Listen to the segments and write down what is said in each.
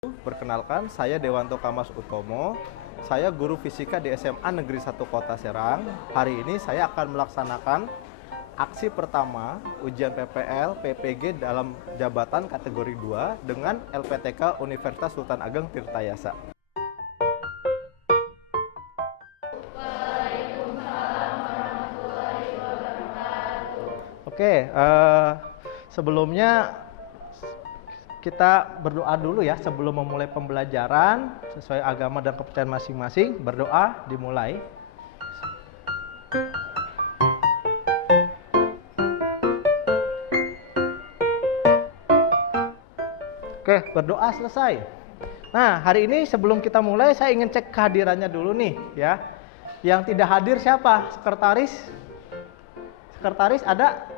Perkenalkan, saya Dewanto Kamas Utomo. Saya guru fisika di SMA Negeri 1 Kota Serang. Hari ini saya akan melaksanakan aksi pertama ujian PPL PPG dalam jabatan kategori 2 dengan LPTK Universitas Sultan Ageng Tirtayasa. Oke, sebelumnya kita berdoa dulu ya sebelum memulai pembelajaran sesuai agama dan kepercayaan masing-masing. Berdoa dimulai. Oke, berdoa selesai. Nah, hari ini sebelum kita mulai saya ingin cek kehadirannya dulu nih ya. Yang tidak hadir siapa? Sekretaris? Sekretaris ada?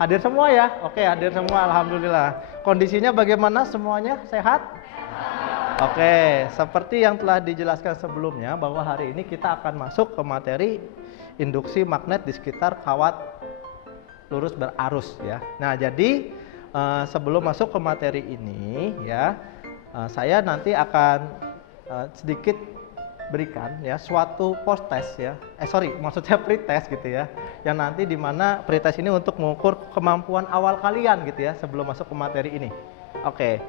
Hadir semua ya? Oke, hadir semua, alhamdulillah. Kondisinya bagaimana semuanya? Sehat? Oke, seperti yang telah dijelaskan sebelumnya bahwa hari ini kita akan masuk ke materi induksi magnet di sekitar kawat lurus berarus ya. Nah, jadi sebelum masuk ke materi ini ya, saya nanti akan sedikit berikan ya suatu post test ya, maksudnya pretest gitu ya, yang nanti dimana pretest ini untuk mengukur kemampuan awal kalian gitu ya sebelum masuk ke materi ini. Oke,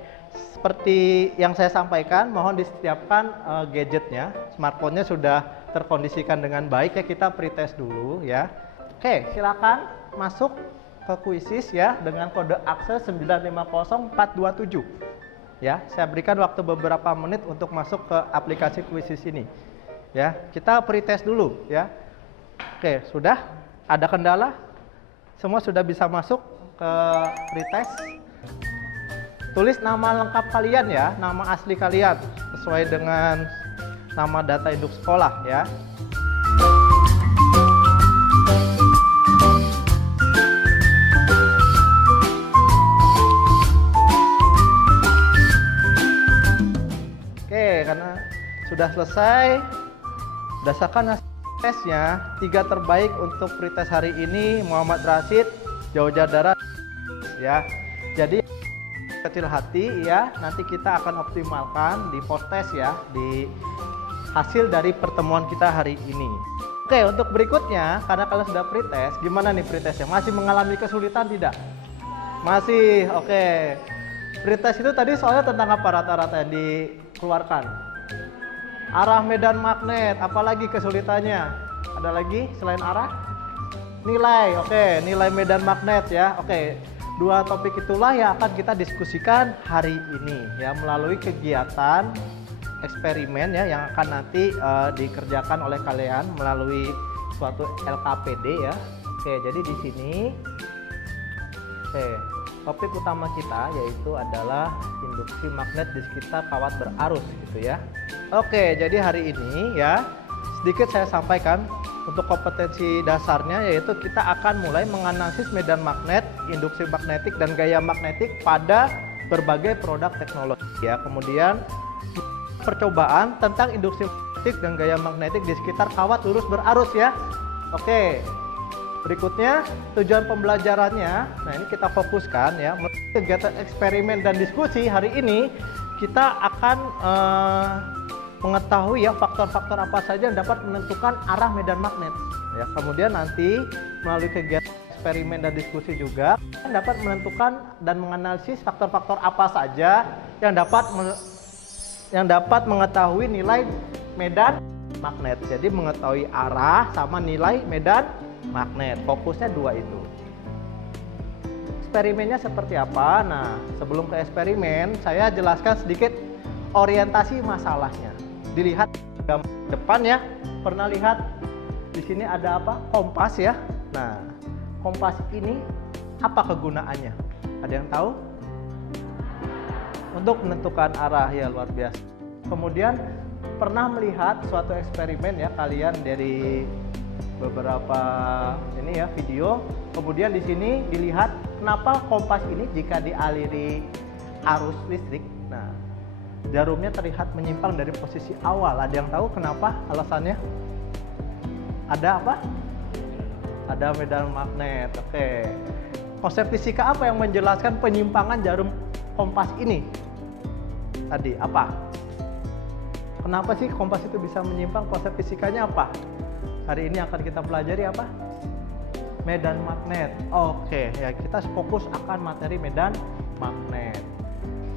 seperti yang saya sampaikan, mohon disiapkan gadgetnya, smartphone-nya sudah terkondisikan dengan baik ya, kita pretest dulu ya. Oke, silakan masuk ke Quizzes ya dengan kode akses 950427. Ya, saya berikan waktu beberapa menit untuk masuk ke aplikasi Quizzes ini. Ya, kita pretest dulu ya. Oke, sudah? Ada kendala? Semua sudah bisa masuk ke pretest? Tulis nama lengkap kalian ya, nama asli kalian sesuai dengan nama data induk sekolah ya. Karena sudah selesai, berdasarkan hasil tesnya, 3 terbaik untuk pretest hari ini Muhammad Rashid, Jauja Darat ya. Jadi kecil hati ya, nanti kita akan optimalkan di post test ya, di hasil dari pertemuan kita hari ini. Oke, untuk berikutnya, karena kalian sudah pretest, gimana nih pretestnya? Masih mengalami kesulitan tidak? Masih, oke. Pretest itu tadi soalnya tentang apa rata-rata yang dikeluarkan? Arah medan magnet, apalagi kesulitannya? Ada lagi selain arah? Nilai, oke, nilai medan magnet ya. Oke, 2 topik itulah yang akan kita diskusikan hari ini ya melalui kegiatan eksperimen ya yang akan nanti dikerjakan oleh kalian melalui suatu LKPD ya. Oke, jadi di sini topik utama kita yaitu adalah induksi magnet di sekitar kawat berarus gitu ya. Oke, jadi hari ini ya sedikit saya sampaikan untuk kompetensi dasarnya, yaitu kita akan mulai menganalisis medan magnet, induksi magnetik dan gaya magnetik pada berbagai produk teknologi ya. Kemudian percobaan tentang induksi magnetik dan gaya magnetik di sekitar kawat lurus berarus ya. Oke. Berikutnya tujuan pembelajarannya, nah ini kita fokuskan ya, kegiatan eksperimen dan diskusi hari ini kita akan mengetahui ya faktor-faktor apa saja yang dapat menentukan arah medan magnet ya. Kemudian nanti melalui kegiatan eksperimen dan diskusi juga dapat menentukan dan menganalisis faktor-faktor apa saja yang dapat mengetahui nilai medan magnet. Jadi mengetahui arah sama nilai medan magnet, fokusnya 2 itu. Eksperimennya seperti apa? Nah, sebelum ke eksperimen, saya jelaskan sedikit orientasi masalahnya. Dilihat gambar depan ya. Pernah lihat di sini ada apa? Kompas ya. Nah, kompas ini apa kegunaannya? Ada yang tahu? Untuk menentukan arah ya, luar biasa. Kemudian pernah melihat suatu eksperimen ya kalian dari beberapa ini ya video. Kemudian di sini dilihat kenapa kompas ini jika dialiri arus listrik, nah jarumnya terlihat menyimpang dari posisi awal. Ada yang tahu kenapa alasannya? Ada apa? Ada medan magnet. Oke. Konsep fisika apa yang menjelaskan penyimpangan jarum kompas ini? tadi apa? Kenapa sih kompas itu bisa menyimpang? Konsep fisikanya apa? Hari ini akan kita pelajari apa? Medan magnet. Oke, ya kita fokus akan materi medan magnet.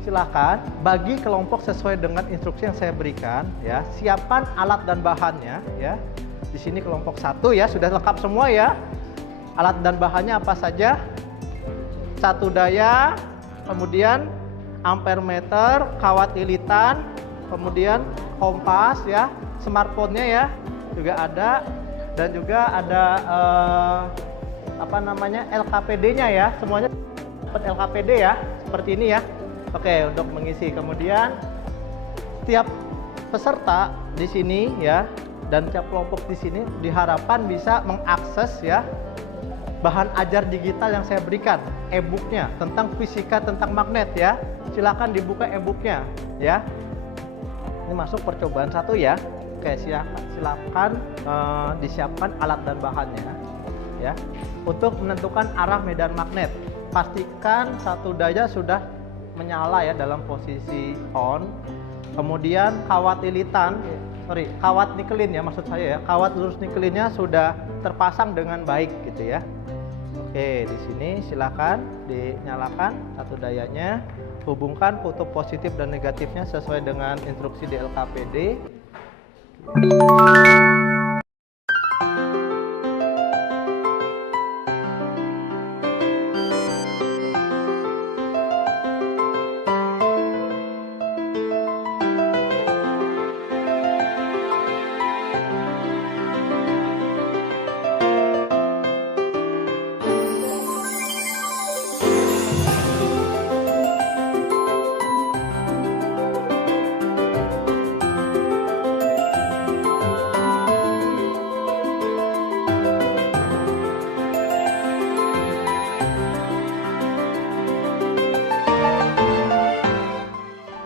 Silakan bagi kelompok sesuai dengan instruksi yang saya berikan ya. Siapkan alat dan bahannya ya. Di sini kelompok 1 ya, sudah lengkap semua ya. Alat dan bahannya apa saja? Satu daya, kemudian ampermeter, kawat lilitan, kemudian kompas ya, smartphone-nya ya juga ada, dan juga ada apa namanya LKPD-nya ya, semuanya dapat LKPD ya, seperti ini ya. Oke, untuk mengisi. Kemudian setiap peserta di sini ya dan setiap kelompok di sini diharapkan bisa mengakses ya bahan ajar digital yang saya berikan, e-booknya tentang fisika tentang magnet ya. Silakan dibuka e-booknya ya. Ini masuk percobaan 1 ya. Oke, silakan disiapkan alat dan bahannya ya. Untuk menentukan arah medan magnet, pastikan satu daya sudah menyala ya dalam posisi on. Kemudian kawat lilitan, kawat nikelin ya maksud saya ya, kawat lurus nikelinnya sudah terpasang dengan baik gitu ya. Oke, di sini silakan dinyalakan satu dayanya, hubungkan kutub positif dan negatifnya sesuai dengan instruksi di LKPD.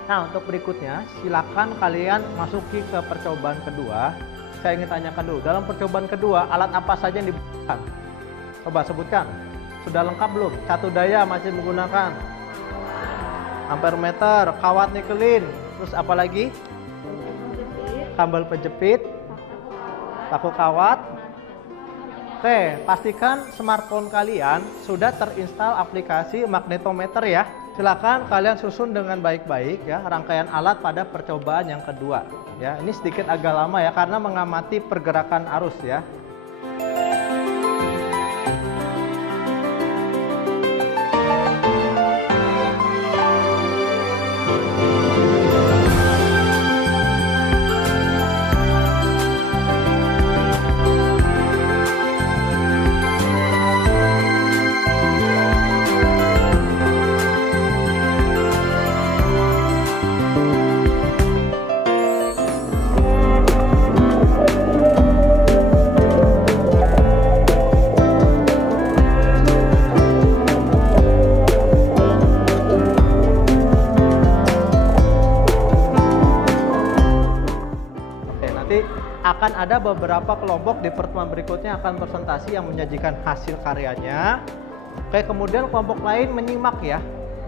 Nah, untuk berikutnya, silakan kalian masuki ke percobaan kedua. Saya ingin tanyakan dulu, dalam percobaan kedua, alat apa saja yang dibutuhkan? Coba sebutkan. Sudah lengkap belum? Satu daya masih menggunakan ampermeter, kawat nikelin, terus apa lagi? Kabel penjepit, paku kawat. Oke, pastikan smartphone kalian sudah terinstal aplikasi magnetometer ya. Silakan kalian susun dengan baik-baik ya rangkaian alat pada percobaan yang kedua. Ya, ini sedikit agak lama ya karena mengamati pergerakan arus ya. Akan ada beberapa kelompok di pertemuan berikutnya akan presentasi yang menyajikan hasil karyanya. Oke, kemudian kelompok lain menyimak ya.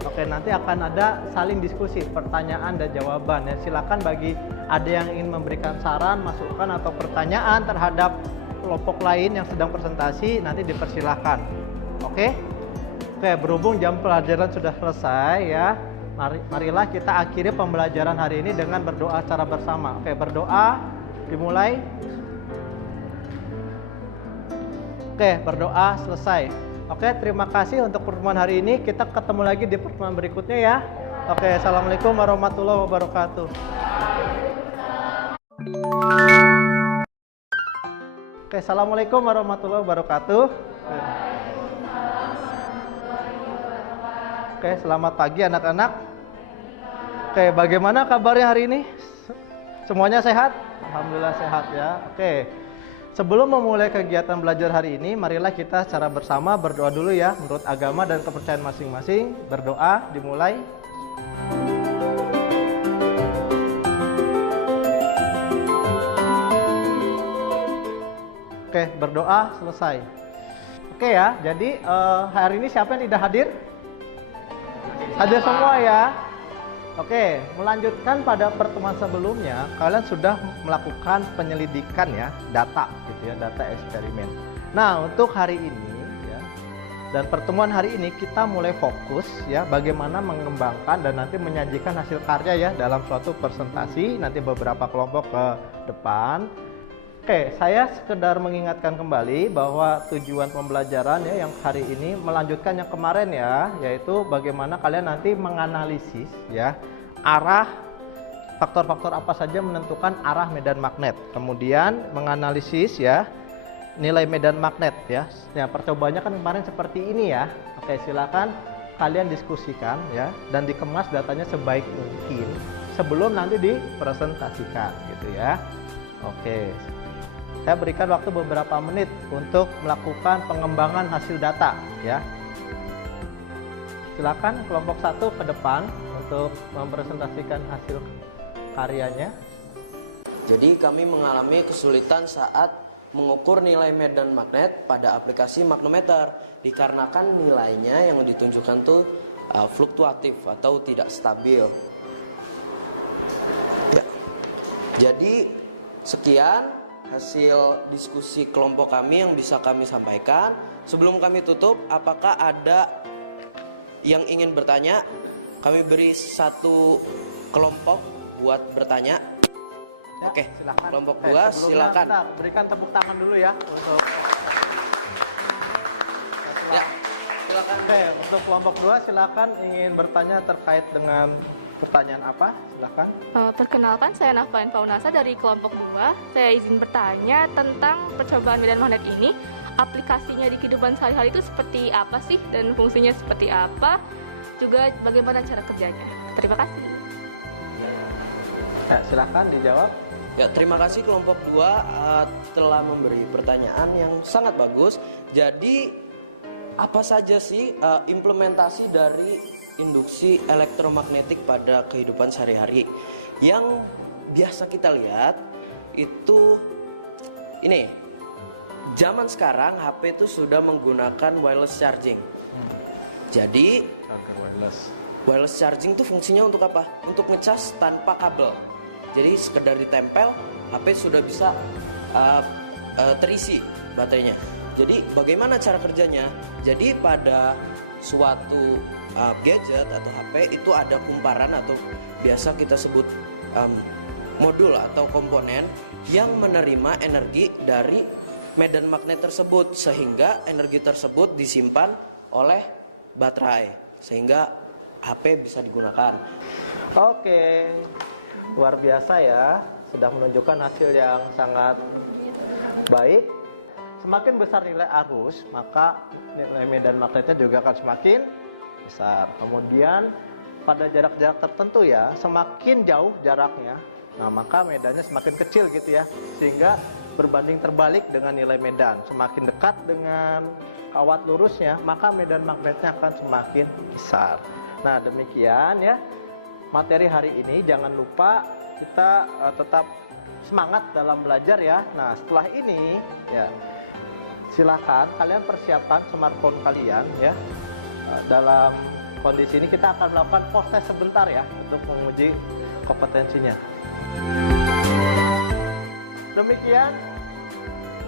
Oke, nanti akan ada saling diskusi, pertanyaan dan jawaban ya. Silakan bagi ada yang ingin memberikan saran, masukan atau pertanyaan terhadap kelompok lain yang sedang presentasi, nanti dipersilahkan. Oke. Oke, berhubung jam pelajaran sudah selesai ya. Marilah kita akhiri pembelajaran hari ini dengan berdoa secara bersama. Oke, berdoa. Dimulai. Oke, berdoa selesai. Oke, terima kasih untuk pertemuan hari ini. Kita ketemu lagi di pertemuan berikutnya ya. Oke, assalamualaikum warahmatullahi wabarakatuh. Oke, assalamualaikum warahmatullahi wabarakatuh. Oke, selamat pagi anak-anak. Oke, bagaimana kabarnya hari ini? Semuanya sehat? Alhamdulillah sehat ya. Oke. Sebelum memulai kegiatan belajar hari ini, marilah kita secara bersama berdoa dulu ya menurut agama dan kepercayaan masing-masing. Berdoa dimulai. Oke, berdoa selesai. Oke ya, jadi hari ini siapa yang tidak hadir? Hadir semua ya. Oke, melanjutkan pada pertemuan sebelumnya, kalian sudah melakukan penyelidikan ya, data gitu ya, data eksperimen. Nah, untuk hari ini ya, dan pertemuan hari ini kita mulai fokus ya, bagaimana mengembangkan dan nanti menyajikan hasil karya ya dalam suatu presentasi, nanti beberapa kelompok ke depan. Oke, saya sekedar mengingatkan kembali bahwa tujuan pembelajaran ya yang hari ini melanjutkan yang kemarin ya, yaitu bagaimana kalian nanti menganalisis ya arah faktor-faktor apa saja menentukan arah medan magnet. Kemudian menganalisis ya nilai medan magnet ya. Ya, percobaannya kan kemarin seperti ini ya. Oke, silakan kalian diskusikan ya dan dikemas datanya sebaik mungkin sebelum nanti dipresentasikan gitu ya. Oke. Saya berikan waktu beberapa menit untuk melakukan pengembangan hasil data ya. Silakan kelompok 1 ke depan untuk mempresentasikan hasil karyanya. Jadi kami mengalami kesulitan saat mengukur nilai medan magnet pada aplikasi magnometer dikarenakan nilainya yang ditunjukkan tuh fluktuatif atau tidak stabil. Ya. Jadi sekian hasil diskusi kelompok kami yang bisa kami sampaikan. Sebelum kami tutup, apakah ada yang ingin bertanya? Kami beri satu kelompok buat bertanya. Ya, Oke, silakan. kelompok 2 silakan. Kita berikan tepuk tangan dulu ya untuk Ya, silakan. Oke, untuk kelompok 2 silakan ingin bertanya terkait dengan pertanyaan apa? Silakan. Perkenalkan, saya Nafain Faunasa dari kelompok 2. Saya izin bertanya tentang percobaan medan magnet ini. Aplikasinya di kehidupan sehari-hari itu seperti apa sih? Dan fungsinya seperti apa? Juga bagaimana cara kerjanya? Terima kasih. Ya, silakan dijawab. Ya, terima kasih kelompok 2 telah memberi pertanyaan yang sangat bagus. Jadi, apa saja sih implementasi dari induksi elektromagnetik pada kehidupan sehari-hari? Yang biasa kita lihat itu ini. Zaman sekarang HP itu sudah menggunakan wireless charging. Jadi wireless charging itu fungsinya untuk apa? Untuk ngecas tanpa kabel. Jadi sekedar ditempel, HP sudah bisa terisi baterainya. Jadi bagaimana cara kerjanya? Jadi pada suatu gadget atau HP itu ada kumparan atau biasa kita sebut modul atau komponen yang menerima energi dari medan magnet tersebut, sehingga energi tersebut disimpan oleh baterai sehingga HP bisa digunakan. Oke, luar biasa ya, sudah menunjukkan hasil yang sangat baik. Semakin besar nilai arus, maka nilai medan magnetnya juga akan semakin besar. Kemudian pada jarak-jarak tertentu ya, semakin jauh jaraknya, nah maka medannya semakin kecil gitu ya, sehingga berbanding terbalik dengan nilai medan. Semakin dekat dengan kawat lurusnya, maka medan magnetnya akan semakin besar. Nah, demikian ya materi hari ini. Jangan lupa kita tetap semangat dalam belajar ya. Nah, setelah ini ya silakan kalian persiapkan smartphone kalian ya. Dalam kondisi ini kita akan melakukan post test sebentar ya untuk menguji kompetensinya. Demikian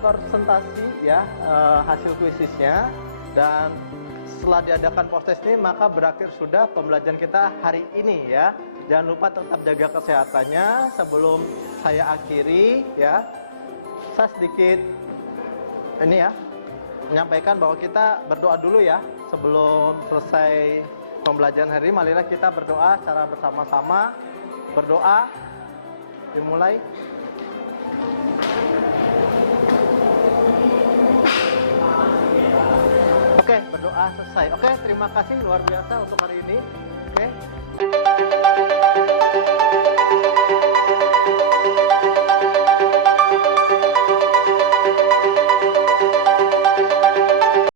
presentasi ya hasil kuisisnya, dan setelah diadakan post test ini maka berakhir sudah pembelajaran kita hari ini ya. Jangan lupa tetap jaga kesehatannya. Sebelum saya akhiri ya, saya sedikit ini ya menyampaikan bahwa kita berdoa dulu ya sebelum selesai pembelajaran hari ini. Marilah kita berdoa secara bersama-sama. Berdoa dimulai. Oke, berdoa selesai. Oke, terima kasih luar biasa untuk hari ini. Oke.